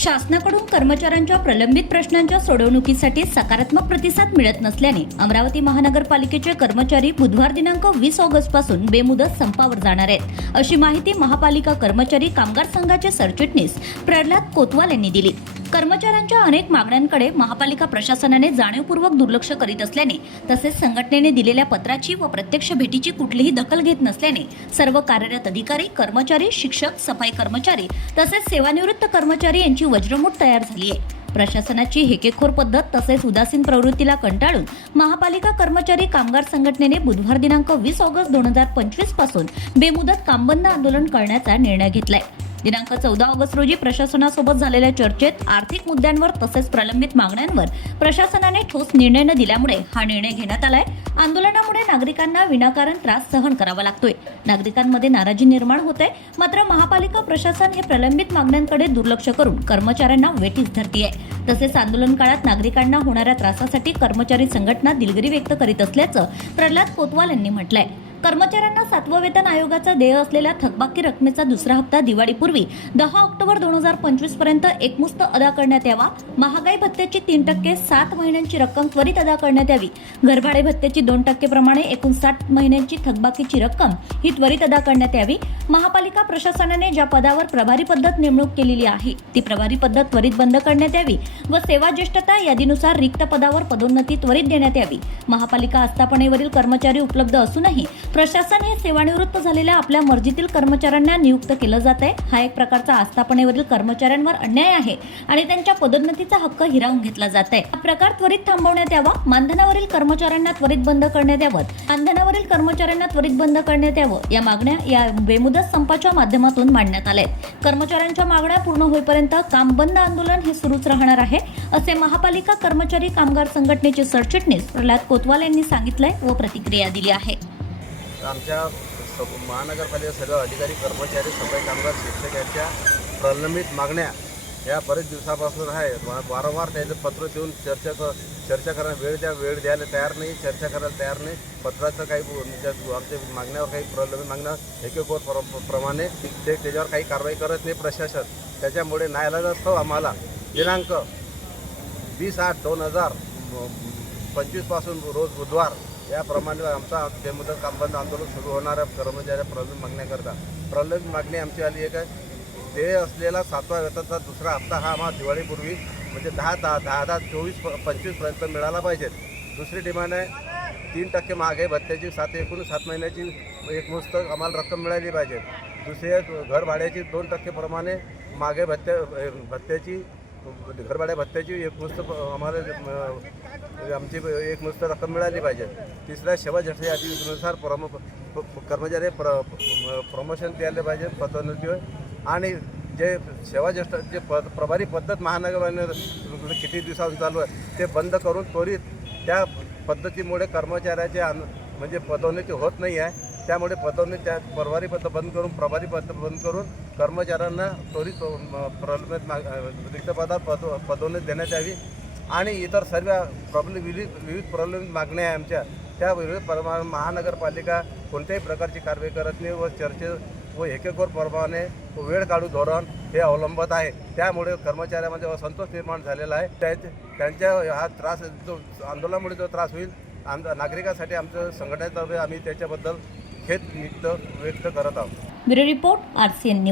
शासनाकडून कर्मचाऱ्यांच्या प्रलंबित प्रश्नांच्या सोडवणुकीसाठी सकारात्मक प्रतिसाद मिळत नसल्याने अमरावती महानगरपालिकेचे कर्मचारी बुधवार दिनांक वीस ऑगस्टपासून बेमुदत संपावर जाणार आहेत. अशी माहिती महापालिका कर्मचारी कामगार संघाचे सरचिटणीस प्रल्हाद कोतवाल यांनी दिली. कर्मचाऱ्यांच्या अनेक मागण्यांकडे महापालिका प्रशासनाने जाणीवपूर्वक दुर्लक्ष करीत असल्याने तसेच संघटनेने दिलेल्या पत्राची व प्रत्यक्ष भेटीची कुठलीही दखल घेत नसल्याने सर्व कार्यरत अधिकारी कर्मचारी शिक्षक सफाई कर्मचारी तसेच सेवानिवृत्त कर्मचारी यांची वज्रमूठ तयार झाली आहे. प्रशासनाची हेकेखोर पद्धत तसेच उदासीन प्रवृत्तीला कंटाळून महापालिका कर्मचारी कामगार संघटनेने बुधवार दिनांक वीस ऑगस्ट दोन हजार पंचवीसपासून बेमुदत कामबंद आंदोलन करण्याचा निर्णय घेतलाय. दिनांक चौदा ऑगस्ट रोजी प्रशासनासोबत झालेल्या चर्चेत आर्थिक मुद्द्यांवर तसेच प्रलंबित मागण्यांवर प्रशासनाने ठोस निर्णय न दिल्यामुळे हा निर्णय घेण्यात आलाय. आंदोलनामुळे नागरिकांना विनाकारण त्रास सहन करावा लागतोय. नागरिकांमध्ये नाराजी निर्माण होते. मात्र महापालिका प्रशासन हे प्रलंबित मागण्यांकडे दुर्लक्ष करून कर्मचाऱ्यांना वेठीस आहे तसेच आंदोलन काळात नागरिकांना होणाऱ्या त्रासासाठी कर्मचारी संघटना दिलगिरी व्यक्त करीत असल्याचं प्रल्हाद कोतवाल यांनी म्हटलंय. कर्मचाऱ्यांना सातवं वेतन आयोगाचा देय असलेल्या थकबाकी रकमेचा दुसरा हप्ता दिवाळीपूर्वी दहा ऑक्टोबर दोन हजार पंचवीसपर्यंत एकमुस्त अदा करण्यात यावा. महागाई भत्त्याची तीन टक्के सात महिन्यांची रक्कम त्वरित अदा करण्यात यावी. घरभाडे भत्त्याची दोन टक्के प्रमाणे एकूण साठ महिन्यांची थकबाकीची रक्कम ही त्वरित अदा करण्यात यावी. महापालिका प्रशासनाने ज्या पदावर प्रभारी पद्धत नेमणूक केलेली आहे ती प्रभारी पद्धत त्वरित बंद करण्यात यावी व सेवा ज्येष्ठता यादीनुसार रिक्त पदावर पदोन्नती त्वरित देण्यात यावी. महापालिका आस्थापनेवरील कर्मचारी उपलब्ध असूनही प्रशासन हे सेवानिवृत्त झालेल्या आपल्या मर्जीतील कर्मचाऱ्यांना नियुक्त केलं जात आहे हा एक प्रकारचा आस्थापनेवरील कर्मचाऱ्यांवर अन्याय आहे आणि त्यांच्या पदोन्नतीचा हक्क हिरावून घेतला जात आहे हा प्रकार त्वरित थांबवण्यात यावा. मानधनावरील कर्मचाऱ्यांना त्वरित बंद करण्यात यावं. मानधनावरील कर्मचाऱ्यांना त्वरित बंद करण्यात यावं. या मागण्या या बेमुदत संपाच्या माध्यमातून मांडण्यात आल्या आहेत. कर्मचाऱ्यांच्या मागण्या पूर्ण होईपर्यंत काम बंद आंदोलन हे सुरूच राहणार आहे असे महापालिका कर्मचारी कामगार संघटनेचे सरचिटणीस प्रल्हाद कोतवाल यांनी सांगितलंय व प्रतिक्रिया दिली आहे. आमच्या स- महानगरपालिका सर्व अधिकारी कर्मचारी सफाई कामगार शिक्षक यांच्या प्रलंबित मागण्या या बरेच दिवसापासून आहे वारंवार त्याचं पत्र देऊन चर्चा क चर्चा करायला वेळ द्या वेळ द्यायला तयार नाही चर्चा करायला तयार नाही. पत्राचं काही आमच्या मागण्यावर काही प्रलंबित मागण्या एकेकोर प्र प्रमाणे ते त्याच्यावर काही कारवाई करत नाही प्रशासन. त्याच्यामुळे न्यायालयास्तव आम्हाला. दिनांक वीस आठ दोन हजार पंचवीसपासून रोज बुधवार याप्रमाणे आमचा बेमुदत कामबंद आंदोलन सुरू होणाऱ्या कर्मचाऱ्या प्रलंबित मागण्याकरता प्रलंबित मागणी आमची आली एक आहे. ते असलेला सातवा वेतनचा दुसरा हप्ता हा आम्हाला दिवाळीपूर्वी म्हणजे दहा दहा दहा दहा चोवीस प- पंचवीसपर्यंत मिळाला पाहिजे. दुसरी डिमांड आहे तीन टक्के महागाई भत्त्याची सात एकूण सात महिन्याची एक मुस्त आम्हाला रक्कम मिळाली पाहिजे. दुसरी घर भाड्याची दोन टक्के प्रमाणे महागाई भत्त्या भत्त्याची घरभाड्या भत्त्याची एक मुस्त प- आम्हाला आमची एक मुस्त रक्कम मिळाली पाहिजे. तिसरा सेवा ज्येष्ठ यादीनुसार प्रमो कर्मचारी प्र प्रमोशन द्यायला पाहिजे पदोन्नती आणि जे सेवा ज्येष्ठ जे पद प्रभारी पद्धत महानगरपालिकेने किती दिवसापासून चालू आहे ते बंद करून त्वरित त्या पद्धतीमुळे कर्मचाऱ्याचे आन म्हणजे पदोन्नती होत नाही आहे. त्यामुळे पदोन्नती त्या प्रभारी पद बंद करून प्रभारी पद बंद करून कर्मचाऱ्यांना त्वरित प्रलंबित माग रिक्त पदात पद पदोन्नती देण्यात यावी आणि इतर सर्व प्रॉब्लेम विविध विविध प्रलंबित मागण्या आहे आमच्या. त्या विविध प्रमा महानगरपालिका कोणत्याही प्रकारची कारवाई करत नाही व चर्चे व एकेकोर प्रमाणे व वेळ काढू धोरण हे अवलंबत आहे. त्यामुळे कर्मचाऱ्यामध्ये असंतोष निर्माण झालेला आहे. त्या- त्यांच्या हा त्रास जो आंदोलनामुळे जो त्रास होईल आम नागरिकांसाठी आमचं संघटनेतर्फे आम्ही त्याच्याबद्दल खेद व्यक्त व्यक्त करत आहोत. Bureau report RCN news.